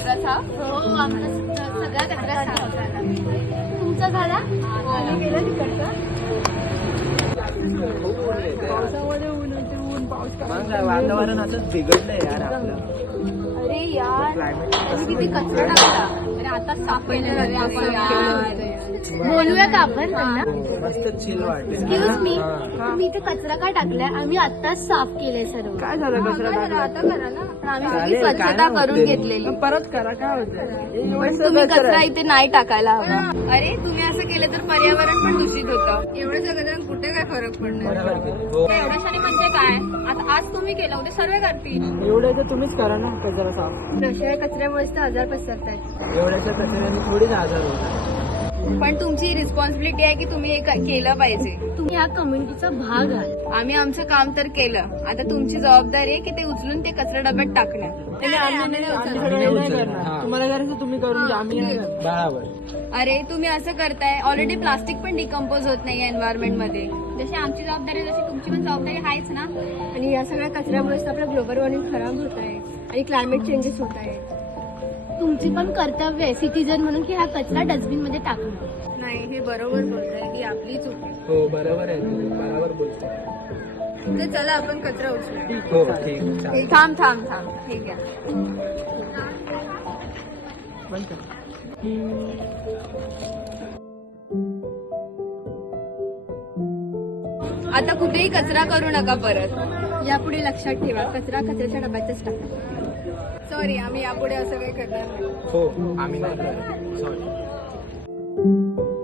कचरा साफ? हो, आमचा सगळा कचरा साफ झाला. तुमचा झाला? आम्ही गेलो तिकडचा. पावसामध्ये ऊन पाऊस वातावरण असंच बिघडलंय यार आपलं. अरे यार, आम्ही किती कचरा टाकला. अरे आता साफ केलं आपण यार. बोलूया का आपण त्यांना? मस्त चिल वाटते. एक्सक्यूज मी, तुम्ही इथे कचरा का टाकलाय? आम्ही आत्ताच साफ केलंय सर्व. काय झालं कचरा टाकला? आता करा ना. पण आम्ही सगळी चालेल, काय स्वच्छता नाही करून होते. घेतलेली. परत करा, काय होतं? पण तुम्ही कचरा इथे नाही टाकायला हवा. अरे तुम्ही असं केलं तर पर्यावरण पण दूषित होतं. एवढं सगळं कुठे काय फरक पडणार? हो. एवढ्याशाने म्हणजे काय? आता आज तुम्ही केलं उद्या सर्व करतील. एवढं तर तुम्हीच करा ना कचरा साफ. अशा कचऱ्यामुळेच तर आजार पसरतायत. एवढ्याच्या कचऱ्याने थोडीच आजार होणार. पण तुमची रिस्पॉन्सिबिलिटी आहे की तुम्ही हे केलं पाहिजे. तुम्ही ह्या कम्युनिटीचा भाग आहात. आम्ही आमचं काम तर केलं. आता तुमची जबाबदारी आहे की ते उचलून ते कचरा डब्यात टाकणं. आम्ही नाही करणार. तुम्हाला करायचं तुम्ही करून घ्या, आम्ही नाही करणार. बरोबर. अरे तुम्ही असं करताय. ऑलरेडी प्लास्टिक पण डिकम्पोज होत नाही एन्व्हायरमेंट मध्ये. जशी आमची जबाबदारी तशी तुमची पण जबाबदारी आहेच ना. आणि या सगळ्या कचऱ्यामुळेच आपलं ग्लोबल वॉर्मिंग खराब होत आहे आणि क्लायमेट चेंजेस होत आहे. तुमची पण कर्तव्य आहे सिटीजन म्हणून की हा कचरा डस्टबिन मध्ये टाकणं. नाही हे बरोबर बोलताय ही आपली चूक आहे. हो बरोबर आहे, तू बरोबर बोलतो. तर चला आपण कचरा उचलूया. हो ठीक चालेल. थांब थांब थांब ठीक आहे. बंद करा. आता कुठेही कचरा करू नका परत. यापुढे लक्षात ठेवा कचरा कचऱ्याच्या डब्यातच टाका. सॉरी आम्ही यापुढे असं काही करणार नाही. हो आम्ही नाही करणार. सॉरी.